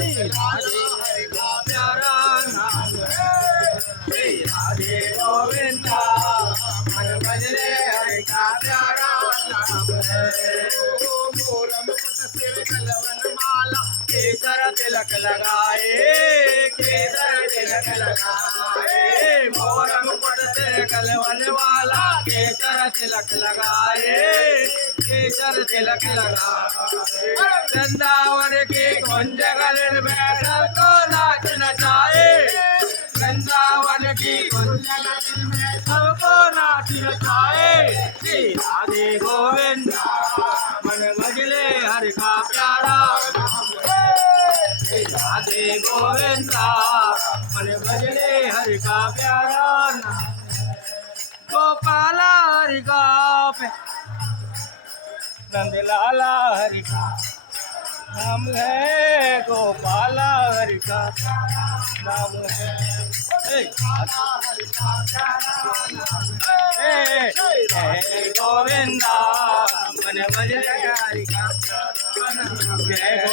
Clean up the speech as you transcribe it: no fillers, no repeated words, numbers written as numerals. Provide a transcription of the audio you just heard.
राधे हरि का प्यारा नाम है श्री राधे गोविंदा मन भजले हरि का प्यारा नाम है मोर मुकुट सिर गलवन माला केसर तिलक लगाए केसर तिलक लगाए मोर मुकुट सिर गलवन वाला केसर तिलक लगाए केसर तिलक लगाए वृंदावन की कुंज गलिन में सबको नाच नचाए वृंदावन की कुंज गलिन में सबको नाच नचाए श्री राधे गोविंदा मन भजले हरि का प्यारा श्री राधे गोविंदा मन भजले हरि का प्यारा गोपाला हरि का नंदलाला हरि का नाम है गोपाला हरि का नाम है गोविंदा मन भजले हरि का जय